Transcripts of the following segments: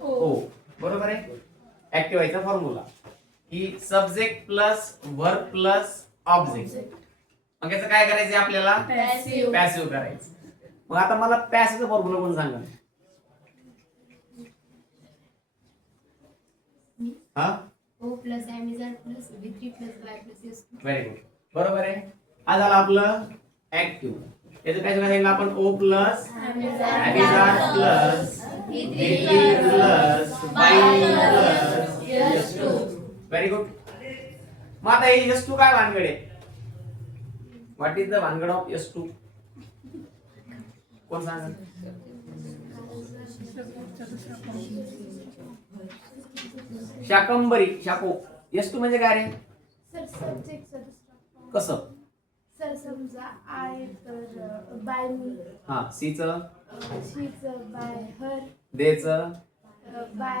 ओ. बरोबर आहे. ऍक्टिव्हायचा फॉर्म्युला की subject plus verb plus object. मग याचं काय करायचं आपल्याला? पॅसिव्ह करायचं. मग आता मला पॅसिव्ह फॉर्म्युला कोण सांगा? हा O plus M is R plus V3 plus Y plus S2. Very good. बरोबर आहे. हा झालं आपलं ऍक्टिव्ह. याचं काय सांगितलं आपण? O plus R plus V3 plus Y plus S2. Very good. मग आता हे S2 काय भानगड आहे? व्हॉट इज द भानगड ऑफ S2? कोण सांगा? शाकंभरी. शाको. S2 म्हणजे काय रे? सर सब्जेक्टचा दुसरा कसं? सर समजा आय तर बाय मी, हा. सी च शीच बाय हर, दे च बाय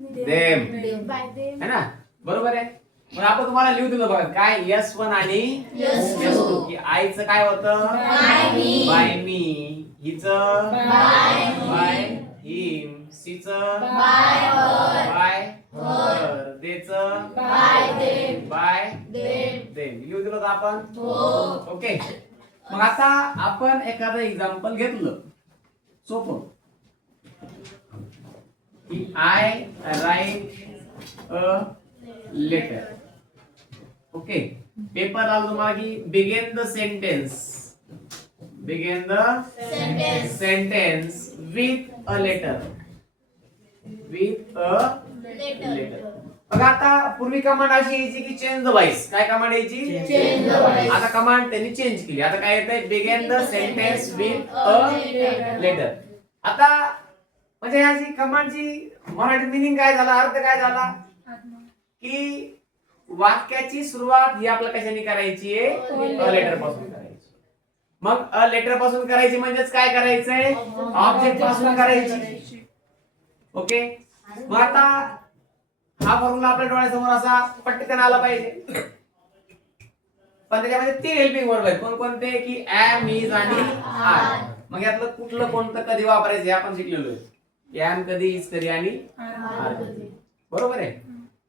देम. Bye them. है ना? बरोबर आहे. मग आपण तुम्हाला लिहू दिलं बघा काय S1 आणि S2 की आय च काय होतं? बाय मी. हिच बाय हिम. सी च बाय हर. दे च बाय देम. लिहू दिलं का आपण? ओके. मग आता आपण एखादं एक्झाम्पल घेतलं सोपं की I write a letter. Okay. Paper आलो तुम्हाला की begin the sentence with a letter. बघा आता पूर्वी कमांड अशी यायची की चेंज द व्हॉइस. काय कमांड यायची? आता कमांड त्यांनी चेंज केली. आता काय येतंय? Begin the sentence with a letter. आता म्हणजे याची कमांडची मराठी मिनिंग काय झाला? अर्थ काय झाला? की वाक्याची सुरुवात ही आपल्याला कशाने करायची आहे? अ लेटर पासून करायची. मग अ लेटर पासून करायची म्हणजेच काय करायचंय? ऑब्जेक्ट पासून करायची. ओके. मग आता हा फॉर्म्युला आपल्या डोळ्यासमोर असा पटकन आला पाहिजे. पण त्याच्यामध्ये 3 हेल्पिंग वर्ब आहेत. कोणकोणते? की एम, इज आणि आर. मग यातलं कुठलं कोणतं कधी वापरायचं हे आपण शिकलेलो आहे. एम कधी, इज कधी आणि आर कधी. बरोबर आहे.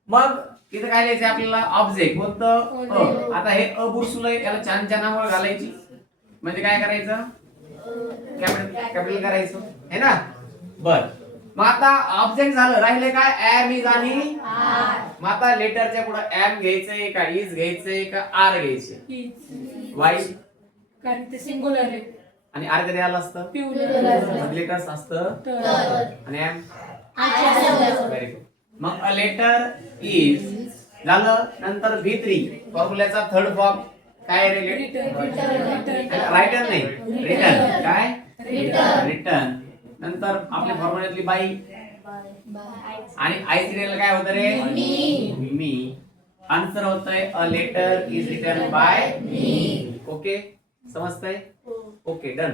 मग इथं काय लिहायचं आपल्याला? ऑब्जेक्ट कोणतं? आता हे अबुरसुल याला छान छानावर घालायची. म्हणजे काय करायचं? कॅपिटल करायचं है ना? बर. मग आता ऑब्जेक्ट झालं. राहिले काय? एम, इज आणि आर. मग आता लेटरच्या पुढे एम घ्यायचंय का इज घ्यायचंय का आर घ्यायचंय? वाय कारण ते सिंग्युलर आहे आणि आर कधी आलं असतं? प्लुरल लेटर्स असतं तर आणि एम. Very good. मग अ लेटर इज झालं. नंतर V3 फॉर्म्युल्याचा थर्ड फॉर्म काय रे? रायटर नाही, रिटर्न. काय? रिटर्न. नंतर आपल्या फॉर्म्युल्यातली बाई आणि आय सी काय होतं रे? मी. आन्सर होतंय a letter is written by मी. ओके. समजतंय? ओके. डन.